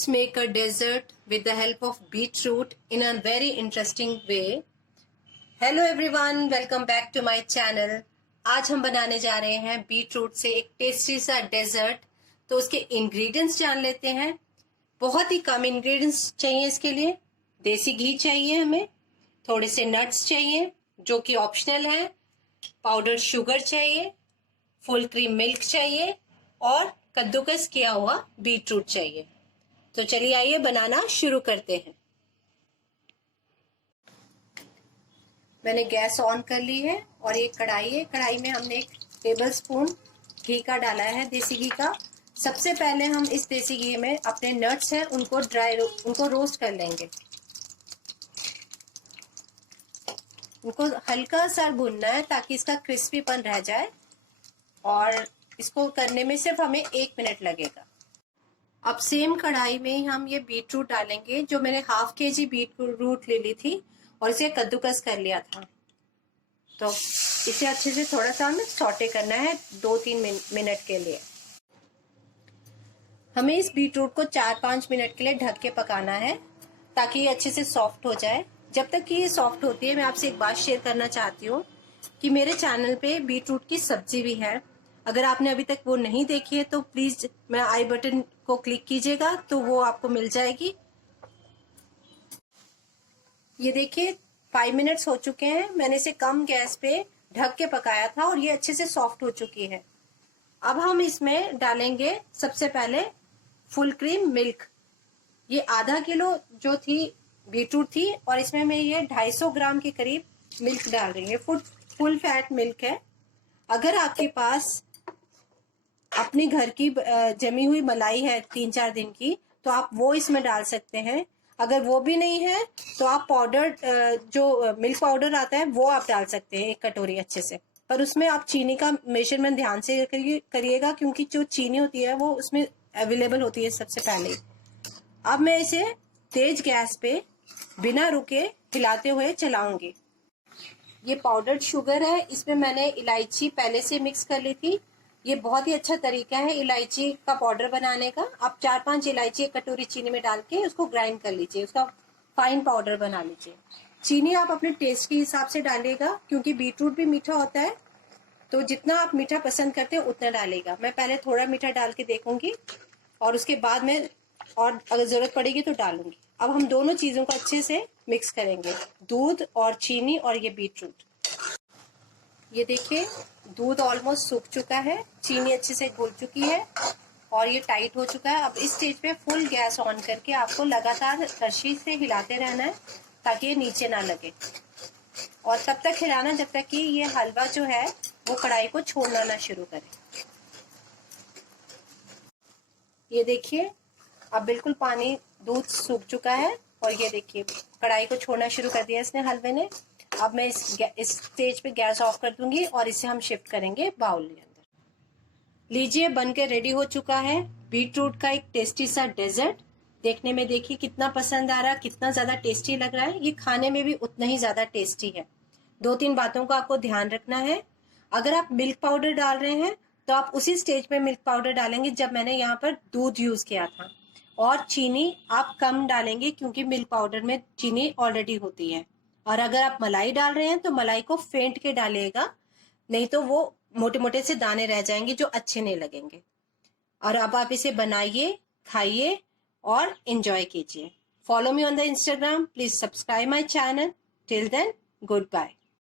Let's make a dessert with the help of beetroot in a very interesting way. Hello everyone, welcome back to my channel. आज हम बनाने जा रहे हैं beetroot से एक टेस्टी सा डेजर्ट। तो उसके इंग्रेडिएंट्स जान लेते हैं। बहुत ही कम इंग्रेडिएंट्स चाहिए इसके लिए। देसी घी चाहिए हमें, थोड़े से नट्स चाहिए जो कि ऑप्शनल है, पाउडर शुगर चाहिए, फुल क्रीम मिल्क चाहिए और कद्दूकस किया हुआ बीटरूट चाहिए। तो चलिए आइए बनाना शुरू करते हैं। मैंने गैस ऑन कर ली है और एक कढ़ाई है। कढ़ाई में हमने 1 टेबल स्पून घी का डाला है, देसी घी का। सबसे पहले हम इस देसी घी में अपने नट्स हैं उनको रोस्ट कर लेंगे। उनको हल्का सा भूनना है ताकि इसका क्रिस्पीपन रह जाए और इसको करने में सिर्फ हमें 1 मिनट लगेगा। अब सेम कढ़ाई में ही हम ये बीटरूट डालेंगे जो मैंने ½ kg बीटरूट ले ली थी और इसे कद्दूकस कर लिया था। तो इसे अच्छे से थोड़ा सा हमें सौटे करना है 2-3 मिनट के लिए। हमें इस बीटरूट को 4-5 मिनट के लिए ढक के पकाना है ताकि ये अच्छे से सॉफ्ट हो जाए। जब तक कि ये सॉफ्ट होती है, मैं आपसे एक बात शेयर करना चाहती हूँ कि मेरे चैनल पे बीटरूट की सब्जी भी है। अगर आपने अभी तक वो नहीं देखी है तो प्लीज मैं आई बटन को क्लिक कीजिएगा तो वो आपको मिल जाएगी। ये देखिए 5 मिनट्स हो चुके हैं। मैंने इसे कम गैस पे ढक के पकाया था और ये अच्छे से सॉफ्ट हो चुकी है। अब हम इसमें डालेंगे सबसे पहले फुल क्रीम मिल्क। ये ½ किलो जो थी बीटरूट थी और इसमें मैं ये 250 ग्राम के करीब मिल्क डाल रही हूँ। फुल फैट मिल्क है। अगर आपके पास अपने घर की जमी हुई मलाई है 3-4 दिन की तो आप वो इसमें डाल सकते हैं। अगर वो भी नहीं है तो आप पाउडर जो मिल्क पाउडर आता है वो आप डाल सकते हैं 1 कटोरी अच्छे से। पर उसमें आप चीनी का मेजरमेंट ध्यान से करिएगा क्योंकि जो चीनी होती है वो उसमें अवेलेबल होती है सबसे पहले। अब मैं इसे तेज गैस पे बिना रुके हिलाते हुए चलाऊंगी। ये पाउडर्ड शुगर है, इसमें मैंने इलायची पहले से मिक्स कर ली थी। ये बहुत ही अच्छा तरीका है इलायची का पाउडर बनाने का। आप 4-5 इलायची 1 कटोरी चीनी में डाल के उसको ग्राइंड कर लीजिए, उसका फाइन पाउडर बना लीजिए। चीनी आप अपने टेस्ट के हिसाब से डालिएगा क्योंकि बीटरूट भी मीठा होता है, तो जितना आप मीठा पसंद करते हैं उतना डालेगा। मैं पहले थोड़ा मीठा डाल के देखूंगी और उसके बाद में और अगर जरूरत पड़ेगी तो डालूंगी। अब हम दोनों चीजों को अच्छे से मिक्स करेंगे, दूध और चीनी और ये बीटरूट। ये देखिए दूध ऑलमोस्ट सूख चुका है, चीनी अच्छे से घुल चुकी है और ये टाइट हो चुका है। अब इस स्टेज पे फुल गैस ऑन करके आपको लगातार कड़छी से हिलाते रहना है ताकि ये नीचे ना लगे और तब तक हिलाना जब तक कि ये हलवा जो है वो कढ़ाई को छोड़ना ना शुरू करे। ये देखिए अब बिल्कुल दूध सूख चुका है और ये देखिए कढ़ाई को छोड़ना शुरू कर दिया इसने हलवे ने। अब मैं इस स्टेज पे गैस ऑफ कर दूंगी और इसे हम शिफ्ट करेंगे बाउल के अंदर। लीजिए बनके रेडी हो चुका है बीटरूट का एक टेस्टी सा डेजर्ट। देखने में देखिए कितना पसंद आ रहा है, कितना ज्यादा टेस्टी लग रहा है। ये खाने में भी उतना ही ज्यादा टेस्टी है। 2-3 बातों का आपको ध्यान रखना है। अगर आप मिल्क पाउडर डाल रहे हैं तो आप उसी स्टेज पे मिल्क पाउडर डालेंगे जब मैंने यहाँ पर दूध यूज किया था, और चीनी आप कम डालेंगे क्योंकि मिल्क पाउडर में चीनी ऑलरेडी होती है। और अगर आप मलाई डाल रहे हैं तो मलाई को फेंट के डालिएगा, नहीं तो वो मोटे मोटे से दाने रह जाएंगे जो अच्छे नहीं लगेंगे। और अब आप इसे बनाइए, खाइए और एंजॉय कीजिए। Follow me on the Instagram, please subscribe my channel. Till then good bye.